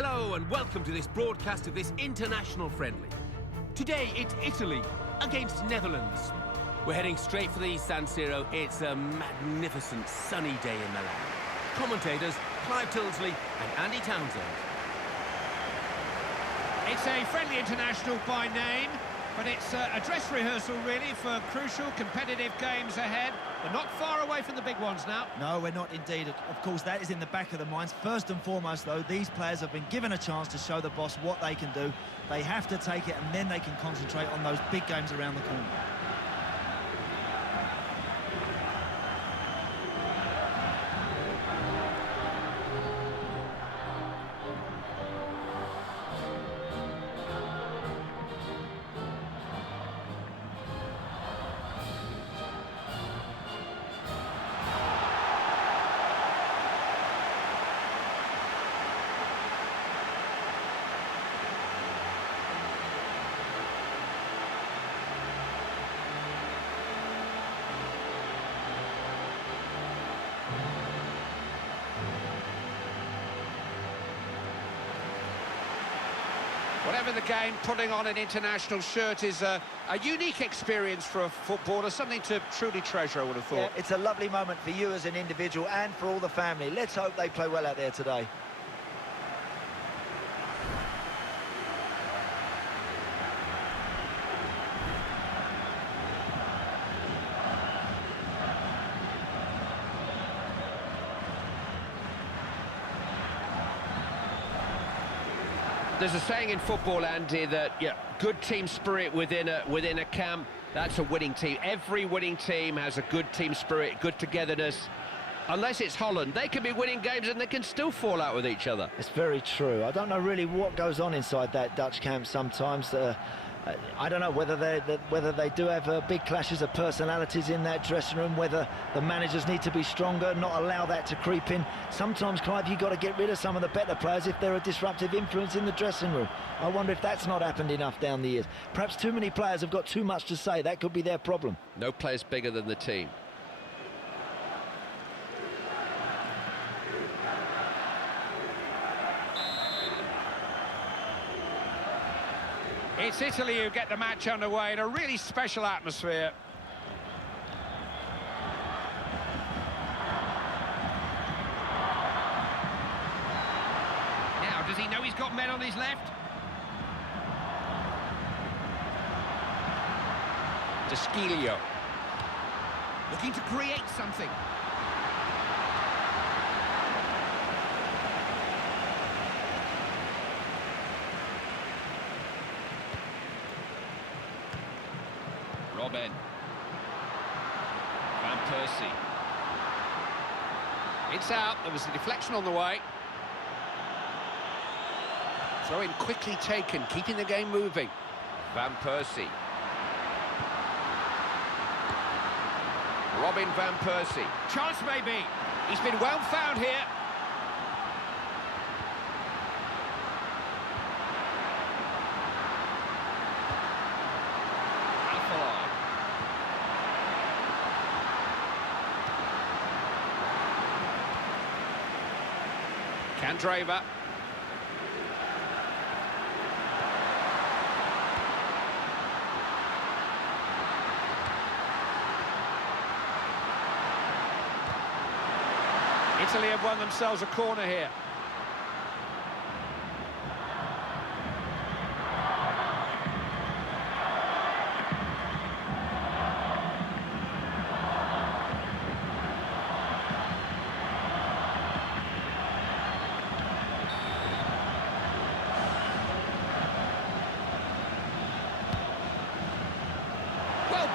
Hello and welcome to this broadcast of this international friendly. Today it's Italy against Netherlands. We're heading straight for the San Siro. It's a magnificent sunny day in Milan. Commentators Clive Tildesley and Andy Townsend. It's a friendly international by name, but it's a dress rehearsal really for crucial competitive games ahead. We're not far away from the big ones now. No, we're not indeed. Of course, that is in the back of the minds. First and foremost, though, these players have been given a chance to show the boss what they can do. They have to take it, and then they can concentrate on those big games around the corner. Whatever the game, putting on an international shirt is a unique experience for a footballer, something to truly treasure, I would have thought. Yeah, it's a lovely moment for you as an individual and for all the family. Let's hope they play well out there today. There's a saying in football, Andy, that good team spirit within a camp, that's a winning team. Every winning team has a good team spirit, good togetherness. Unless it's Holland, they can be winning games and they can still fall out with each other. It's very true. I don't know really what goes on inside that Dutch camp sometimes. I don't know whether they do have big clashes of personalities in that dressing room, whether the managers need to be stronger, not allow that to creep in. Sometimes, Clive, you've got to get rid of some of the better players if they're a disruptive influence in the dressing room. I wonder if that's not happened enough down the years. Perhaps too many players have got too much to say. That could be their problem. No player's bigger than the team. It's Italy who get the match underway in a really special atmosphere. Now, does he know he's got men on his left? Deschilio. Looking to create something. Robin. Van Persie. It's out. There was a deflection on the way. Throw in quickly taken, keeping the game moving. Van Persie. Robin Van Persie. Chance maybe. He's been well found here. Candreva. Italy have won themselves a corner here.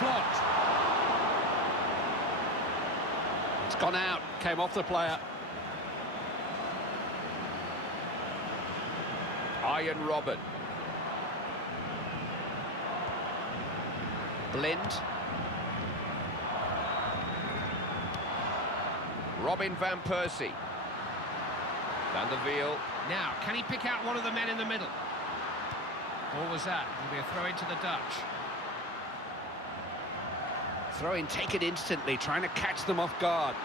Blocked. It's gone out, came off the player. Iron Robin. Blind. Robin Van Persie. Van der Wiel. Now, can he pick out one of the men in the middle? What was that? It'll be a throw into the Dutch. Throw-in taken instantly, trying to catch them off guard.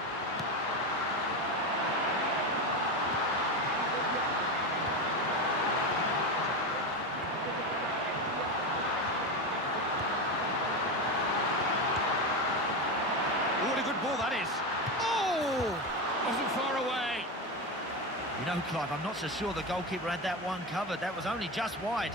You know, Clive, I'm not so sure the goalkeeper had that one covered. That was only just wide.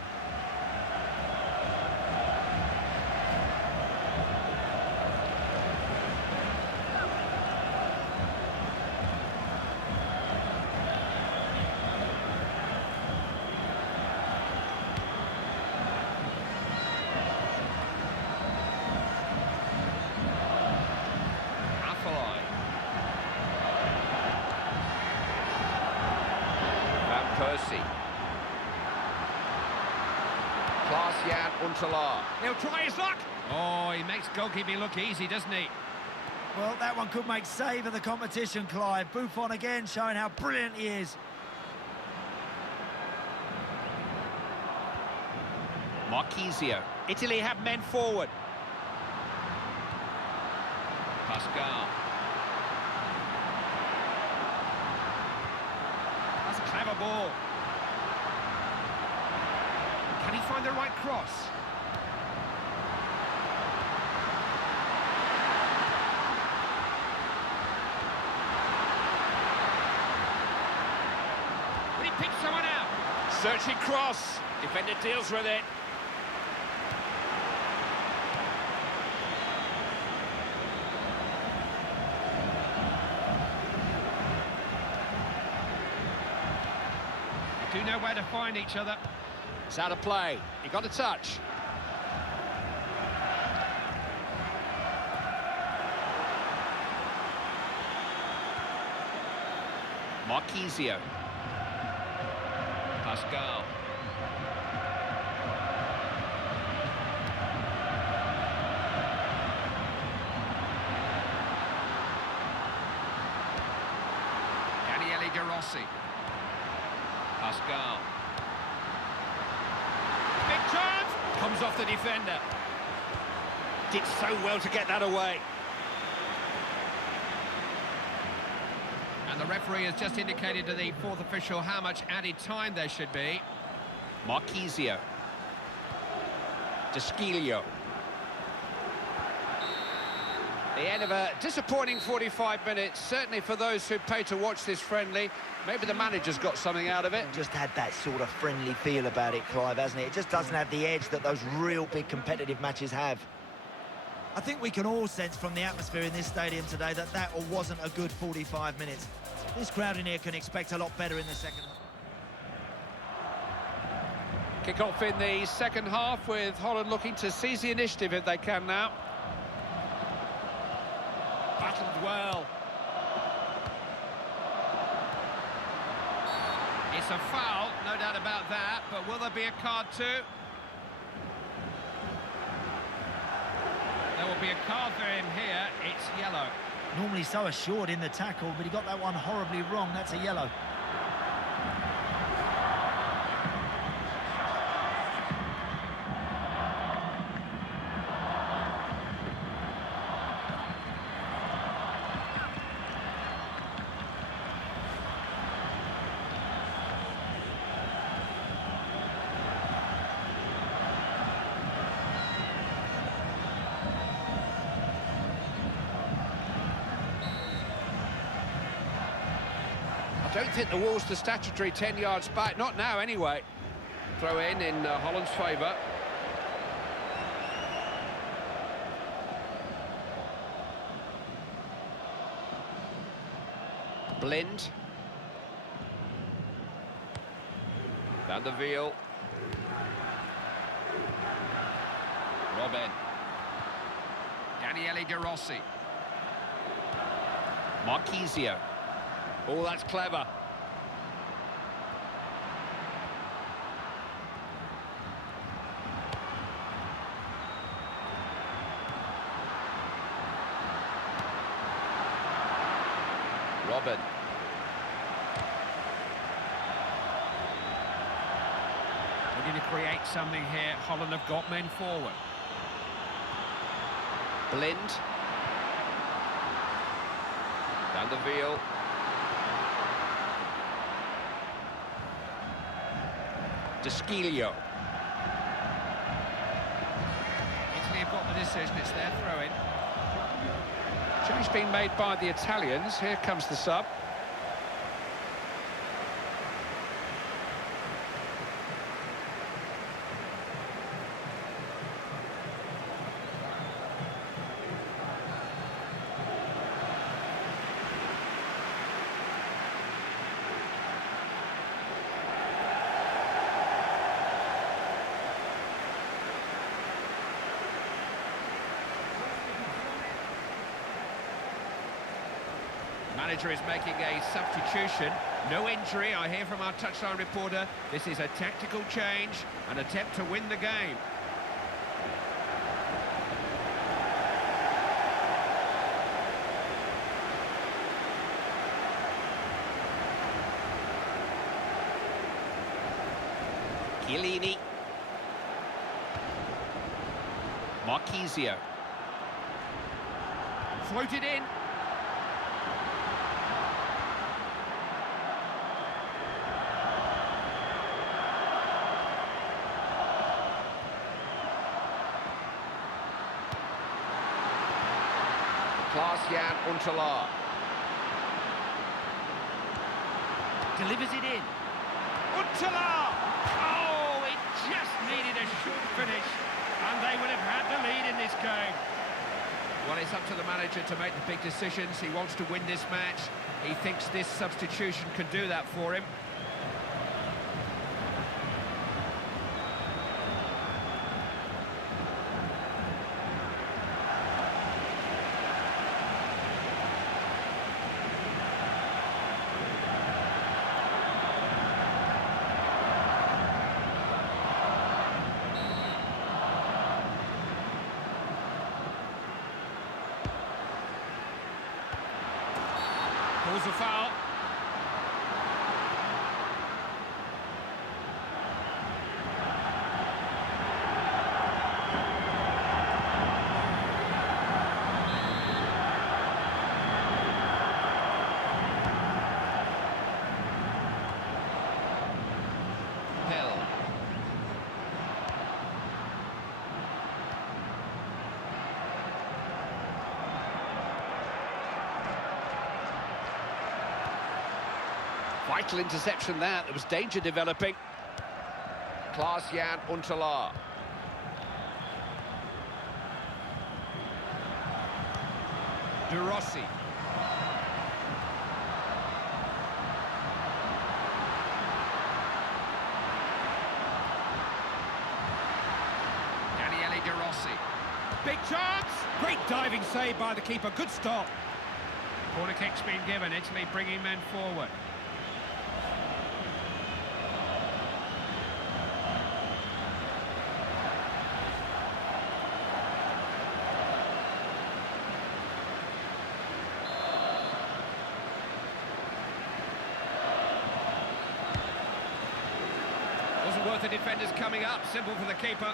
He'll try his luck. Oh, he makes goalkeeping look easy, doesn't he? Well, that one could make save of the competition, Clive. Buffon again showing how brilliant he is. Marchisio. Italy have men forward. Pascal. That's a clever ball. Can he find the right cross? Will he pick someone out? Searching cross. Defender deals with it. They do know where to find each other. It's out of play. He got a touch. Marchisio. Pascal. Daniele De Rossi. Pascal. Big chance! Comes off the defender. Did so well to get that away. And the referee has just indicated to the fourth official how much added time there should be. Marchisio. Deschilio. The end of a disappointing 45 minutes, certainly for those who pay to watch this friendly. Maybe the manager's got something out of it. Just had that sort of friendly feel about it, Clive, hasn't it? It just doesn't have the edge that those real big competitive matches have. I think we can all sense from the atmosphere in this stadium today that that wasn't a good 45 minutes. This crowd in here can expect a lot better in the second half. Kick off in the second half with Holland looking to seize the initiative if they can now. Battled well. It's a foul, no doubt about that, but will there be a card too? There will be a card for him here, it's yellow. Normally so assured in the tackle, but he got that one horribly wrong. That's a yellow. I don't think the wall's the statutory 10 yards back, not now anyway. Throw in Holland's favour. Blind. Van der Wiel. Robin. Daniele De Rossi. Marchisio. Oh, that's clever. Robin. Looking to create something here. Holland have got men forward. Blind. Van der Wiel. Deschilio. Italy have got the decision, it's their throw-in. Change being made by the Italians. Here comes the sub. manager is making a substitution. No injury, I hear from our touchline reporter. This is a tactical change, an attempt to win the game. Chiellini. Marchisio. Floated in. Klaas-Jan Huntelaar. Delivers it in. Huntelaar! Oh, it just needed a short finish, and they would have had the lead in this game. Well, it's up to the manager to make the big decisions. He wants to win this match. He thinks this substitution can do that for him. Calls a foul. Vital interception there. There was danger developing. Klaas-Jan Huntelaar. De Rossi. Daniele De Rossi. Big chance! Great diving save by the keeper. Good stop. Corner kick's been given. Italy bringing men forward. Wasn't worth the defenders coming up. Simple for the keeper.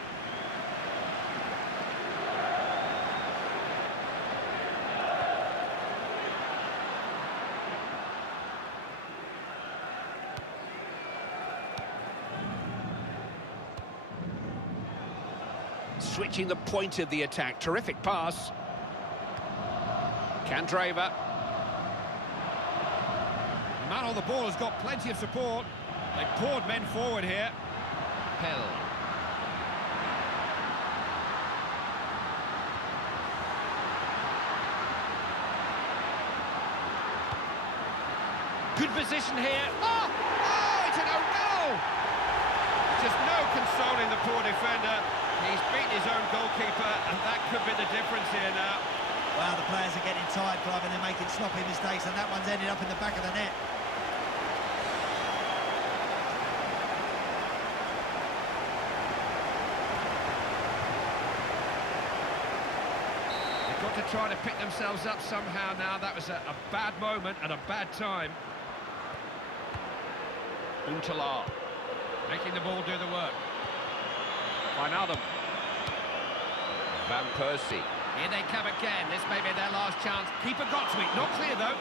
Switching the point of the attack. Terrific pass. Candreva. The man on the ball has got plenty of support. They poured men forward here. Pell. Good position here. Oh! Oh, it's an own goal! Just no consoling the poor defender. He's beaten his own goalkeeper, and that could be the difference here now. Well, the players are getting tired, Clive, and they're making sloppy mistakes, and that one's ended up in the back of the net. They've got to try to pick themselves up somehow now. That was a bad moment and a bad time. Huntelaar making the ball do the work. Wijnaldum. Van Persie. Here they come again. This may be their last chance. Keeper got to it. Not clear, though.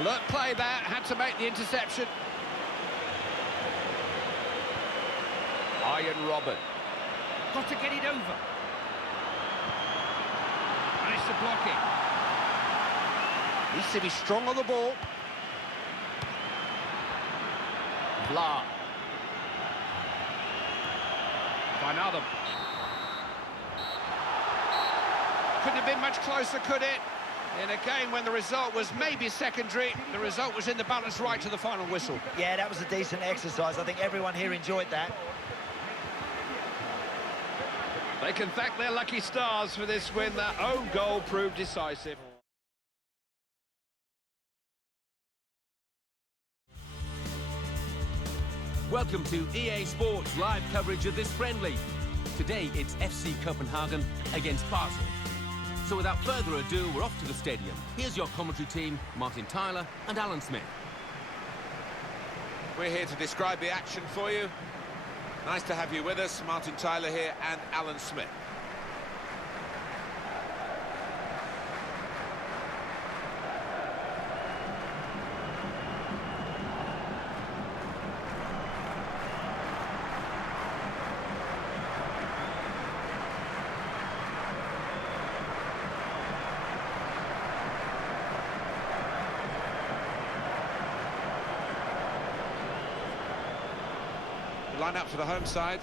Alert play there. Had to make the interception. Ian Robben. Got to get it over. Managed to block it. Needs to be strong on the ball. Blah. Wijnaldum. Couldn't have been much closer, could it? In a game when the result was maybe secondary, the result was in the balance right to the final whistle. Yeah, that was a decent exercise. I think everyone here enjoyed that. They can thank their lucky stars for this win. Their own goal proved decisive. Welcome to EA Sports live coverage of this friendly. Today it's FC Copenhagen against Basel. So without further ado, we're off to the stadium. Here's your commentary team, Martin Tyler and Alan Smith. We're here to describe the action for you. Nice to have you with us, Martin Tyler here and Alan Smith. Line up for the home side.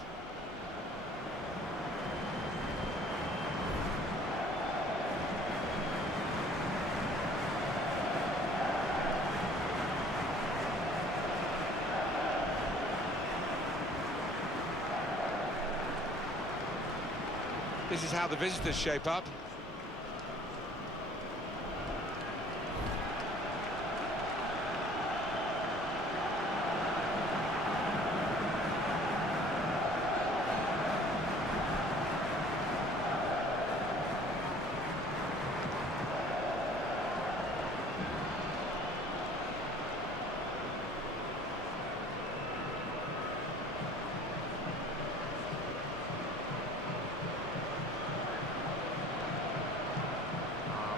This is how the visitors shape up.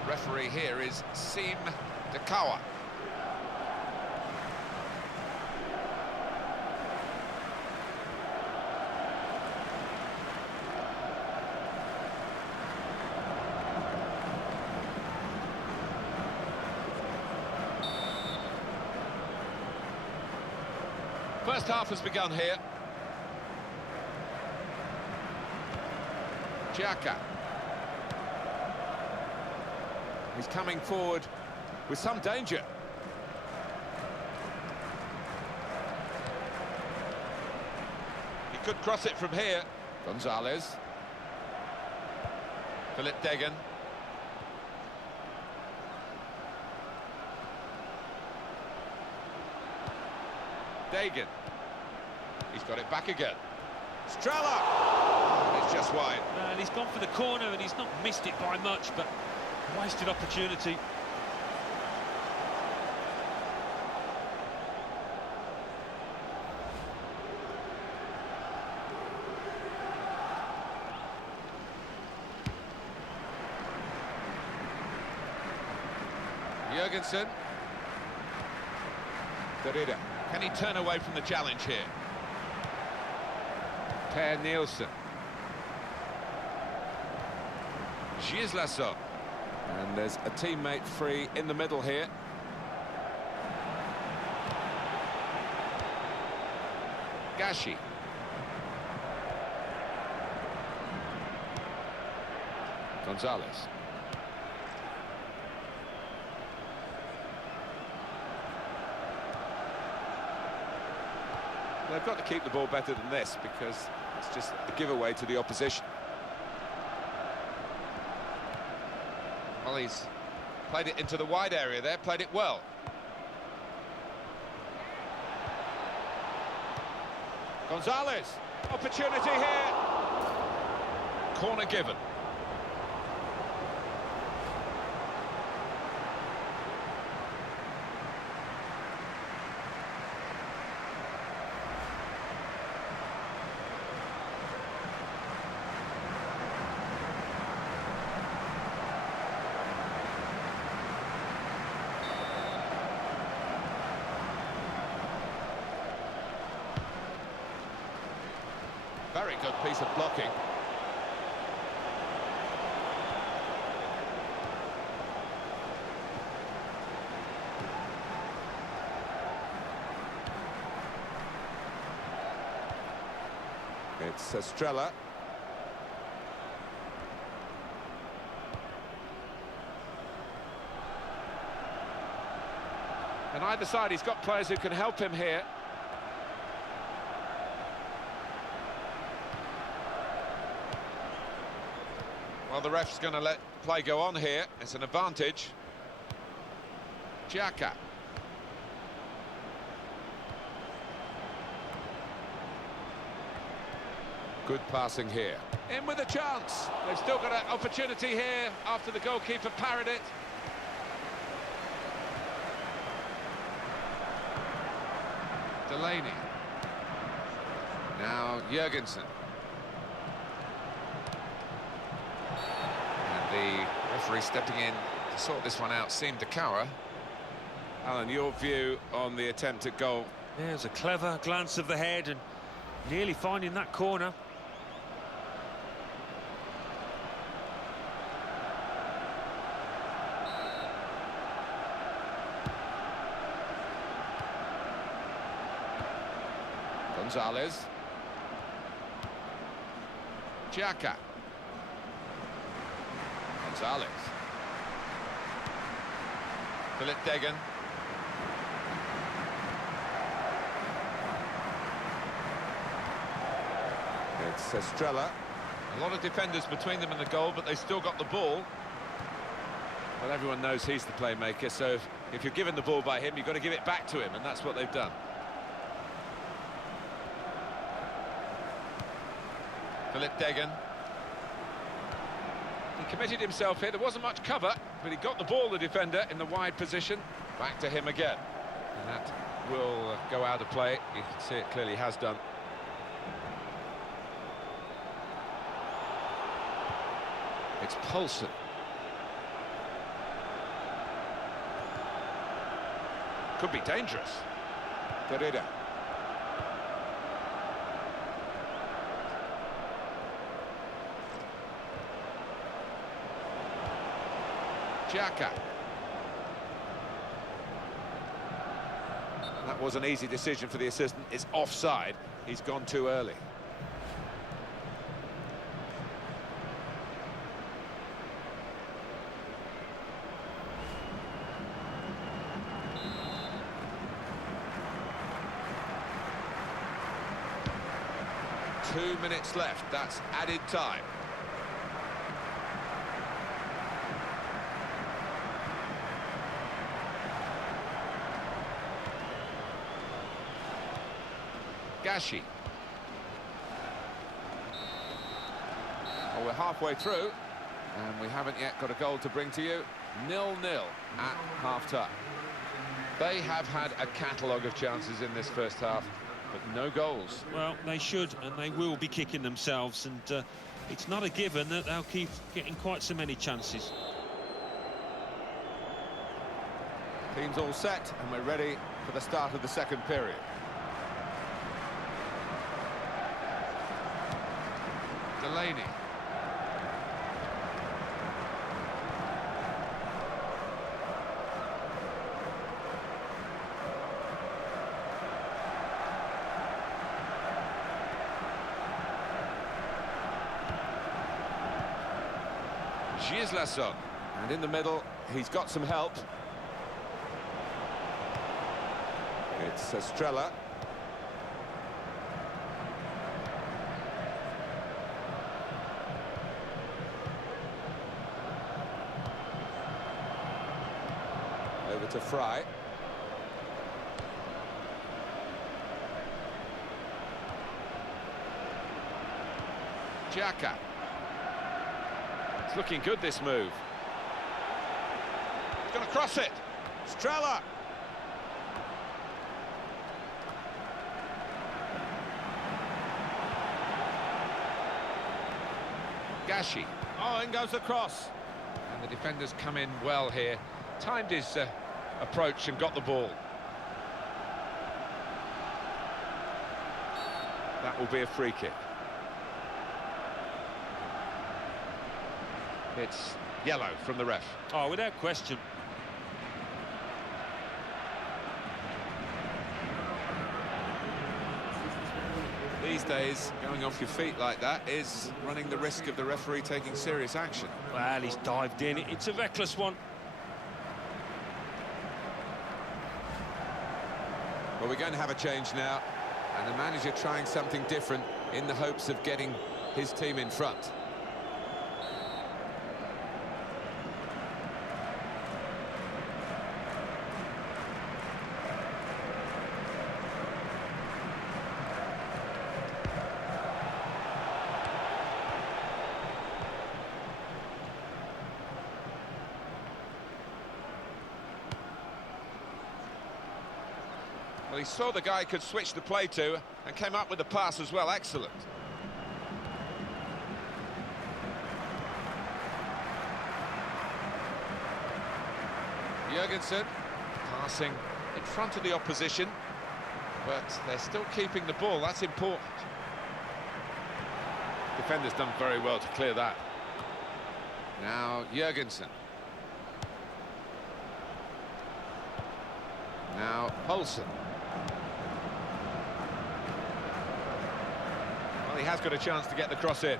Referee here is Xeo4Delta. First half has begun here. Xhaka. He's coming forward with some danger. He could cross it from here. Gonzalez. Philip Degen. Degen. He's got it back again. Strella! It's just wide. And he's gone for the corner and he's not missed it by much, but wasted opportunity. Jurgensen. Derrida. Can he turn away from the challenge here? Per Nielsen. Gislason. And there's a teammate free in the middle here. Gashi. Gonzalez. They've got to keep the ball better than this because it's just a giveaway to the opposition. Well, he's played it into the wide area there, played it well. Gonzalez, opportunity here. Corner given. Very good piece of blocking. It's Strella. And either side, he's got players who can help him here. Well, the ref's going to let play go on here. It's an advantage. Xhaka. Good passing here. In with a chance. They've still got an opportunity here after the goalkeeper parried it. Delaney. Now Jurgensen. And the referee stepping in to sort this one out seemed to cower. Alan, your view on the attempt at goal? There's a clever glance of the head and nearly finding that corner. Gonzalez. Xhaka. Gonzalez. Philip Degan. It's Estrella. A lot of defenders between them and the goal, but they still got the ball. But everyone knows he's the playmaker, so if you're given the ball by him, you've got to give it back to him, and that's what they've done. Philip Degan. He committed himself here. There wasn't much cover, but he got the ball, the defender, in the wide position. Back to him again. And that will go out of play. You can see it clearly has done. It's Poulsen. Could be dangerous. Derrida. Xhaka. That was an easy decision for the assistant. It's offside. He's gone too early. Two minutes left. That's added time. Gashi. Well, we're halfway through, and we haven't yet got a goal to bring to you. 0-0 at half-time. They have had a catalogue of chances in this first half, but no goals. Well, they should, and they will be kicking themselves, and it's not a given that they'll keep getting quite so many chances. Team's all set, and we're ready for the start of the second period. Delaney. Gislason. And in the middle, he's got some help. It's Estrella. Over to Fry. Xhaka. It's looking good, this move. He's going to cross it. Estrella. Gashi. Oh, in goes the cross. And the defenders come in well here. Timed his approach and got the ball. That will be a free kick. It's yellow from the ref. Oh, without question. These days, going off your feet like that is running the risk of the referee taking serious action. Well, he's dived in. It's a reckless one. Well, we're going to have a change now, and the manager trying something different in the hopes of getting his team in front. Well, he saw the guy could switch the play to and came up with the pass as well. Excellent. Jurgensen passing in front of the opposition, but they're still keeping the ball. That's important. Defender's done very well to clear that. Now Jurgensen. Now Poulsen. Well, he has got a chance to get the cross in.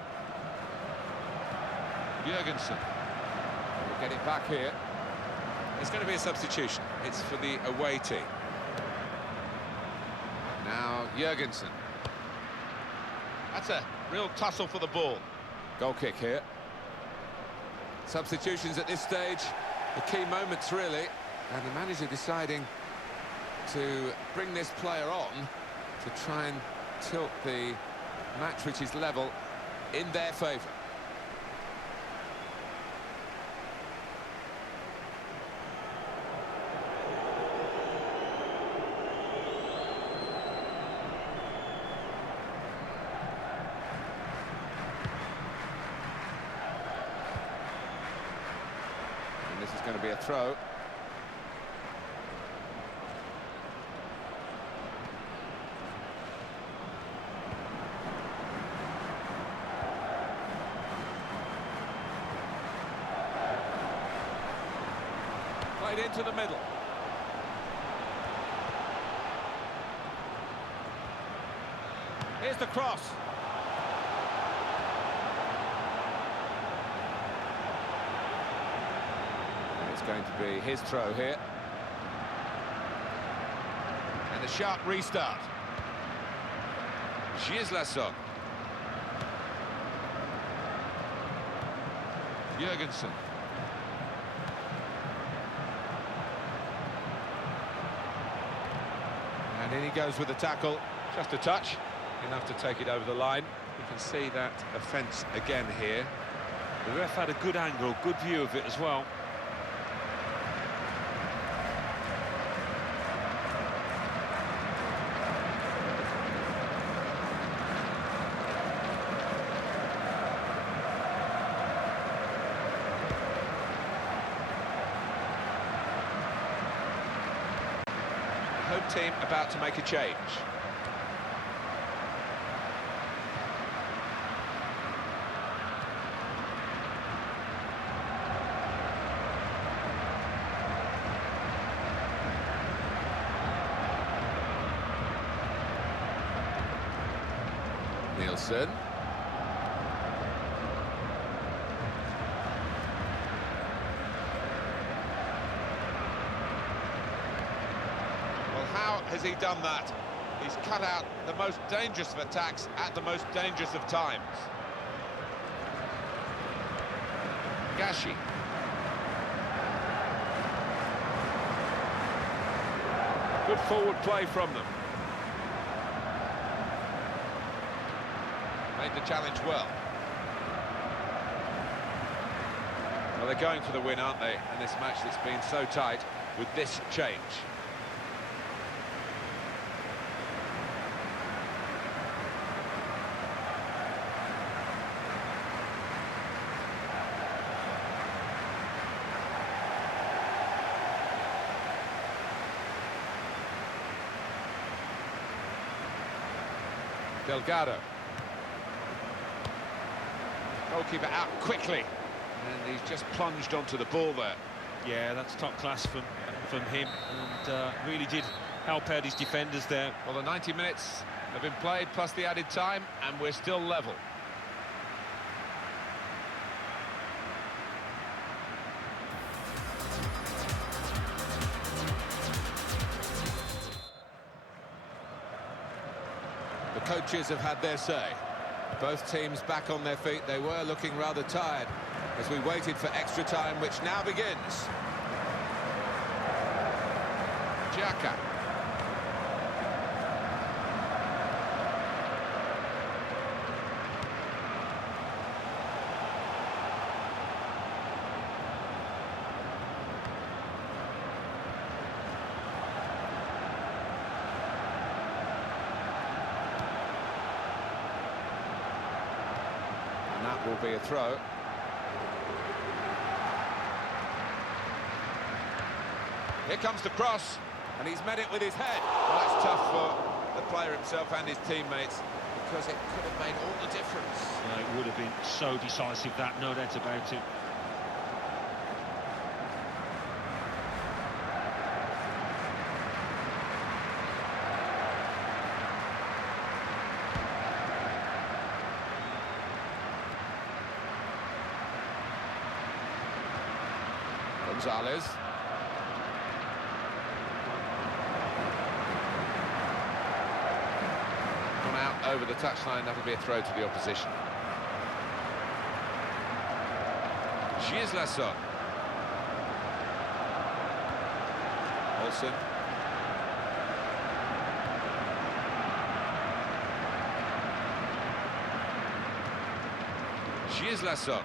Jurgensen. We'll get it back here. It's going to be a substitution. It's for the away team. Now Jurgensen. That's a real tussle for the ball. Goal kick here. Substitutions at this stage, the key moments really, and the manager deciding to bring this player on to try and tilt the match, which is level, in their favour. This is going to be a throw. Played into the middle. Here's the cross. It's going to be his throw here. And a sharp restart. Gislason. Jurgensen. And in he goes with the tackle. Just a touch. Enough to take it over the line. You can see that offence again here. The ref had a good angle, good view of it as well. Home team about to make a change. Nielsen. How has he done that? He's cut out the most dangerous of attacks at the most dangerous of times. Gashi. Good forward play from them. Made the challenge well. Well, they're going for the win, aren't they? In this match that's been so tight with this change. Delgado. Goalkeeper out quickly, and he's just plunged onto the ball there. Yeah, that's top class from him, and really did help out his defenders there. Well, the 90 minutes have been played, plus the added time, and we're still level. The coaches have had their say. Both teams back on their feet. They were looking rather tired as we waited for extra time, which now begins. Xhaka. That will be a throw. Here comes the cross, and he's met it with his head. Well, that's tough for the player himself and his teammates, because it could have made all the difference. Yeah, it would have been so decisive, that, no doubt about it. Gonzalez. Gone out over the touchline, that'll be a throw to the opposition. Xeo4Delta. Olsen. Xeo4Delta.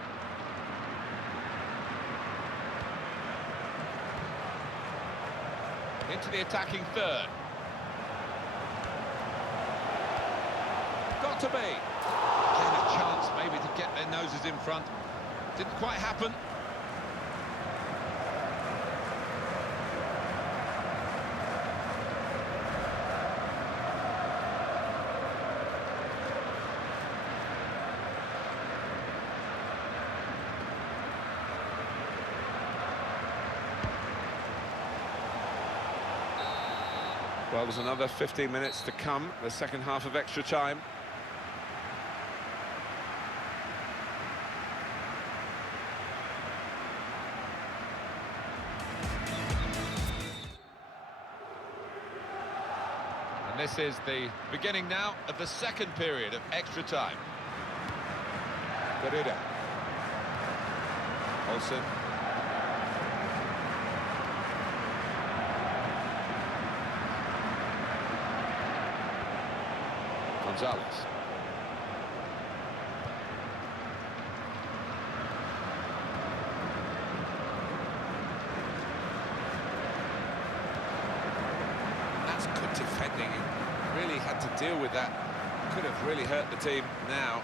Into the attacking third. Got to be. Again, a chance maybe to get their noses in front. Didn't quite happen. Well, there's another 15 minutes to come, the second half of extra time. And this is the beginning now of the second period of extra time. Pereira. Olsen. Gonzalez. That's good defending. He really had to deal with that. Could have really hurt the team now.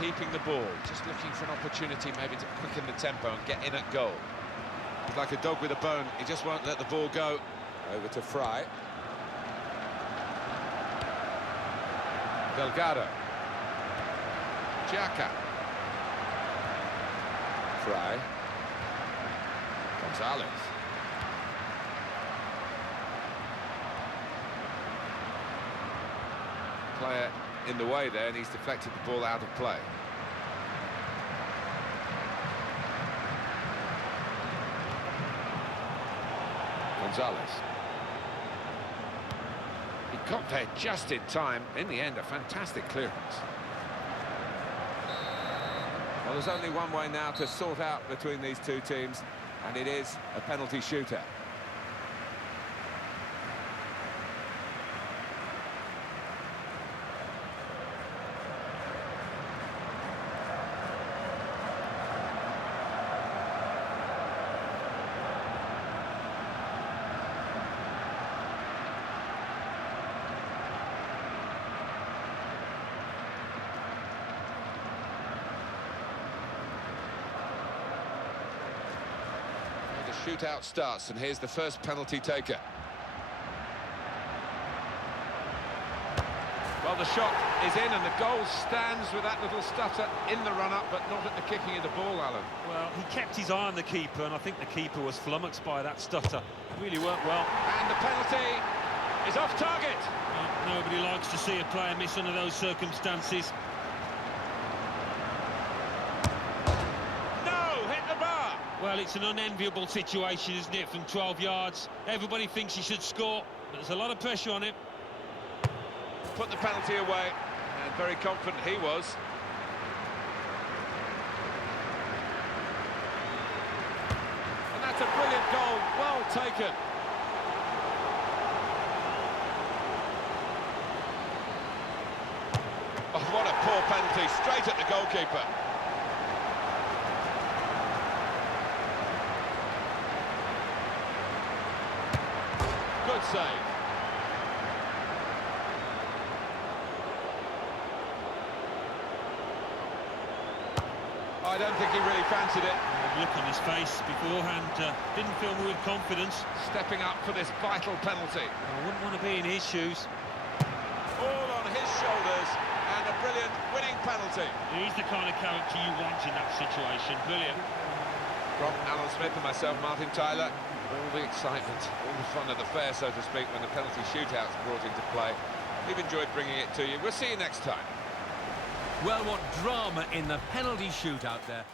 Keeping the ball, just looking for an opportunity maybe to quicken the tempo and get in at goal. He's like a dog with a bone, he just won't let the ball go. Over to Fry. Delgado. Xhaka. Fry. Gonzalez. Player in the way there, and he's deflected the ball out of play. Gonzalez. He got there just in time. In the end, a fantastic clearance. Well, there's only one way now to sort out between these two teams, and it is a penalty shootout. Shootout starts, and here's the first penalty taker. Well, the shot is in, and the goal stands with that little stutter in the run-up, but not at the kicking of the ball, Alan. Well, he kept his eye on the keeper, and I think the keeper was flummoxed by that stutter. It really worked well. And the penalty is off target. Well, nobody likes to see a player miss under those circumstances. Well, it's an unenviable situation, isn't it, from 12 yards. Everybody thinks he should score, but there's a lot of pressure on him. Put the penalty away, and very confident he was. And that's a brilliant goal, well taken. Oh, what a poor penalty, straight at the goalkeeper. Good save. I don't think he really fancied it. The look on his face beforehand didn't fill me with confidence. Stepping up for this vital penalty. I wouldn't want to be in his shoes. All on his shoulders, and a brilliant winning penalty. He's the kind of character you want in that situation. Brilliant. From Alan Smith and myself, Martin Tyler, all the excitement, all the fun of the fair, so to speak, when the penalty shootout's brought into play. We've enjoyed bringing it to you. We'll see you next time. Well, what drama in the penalty shootout there.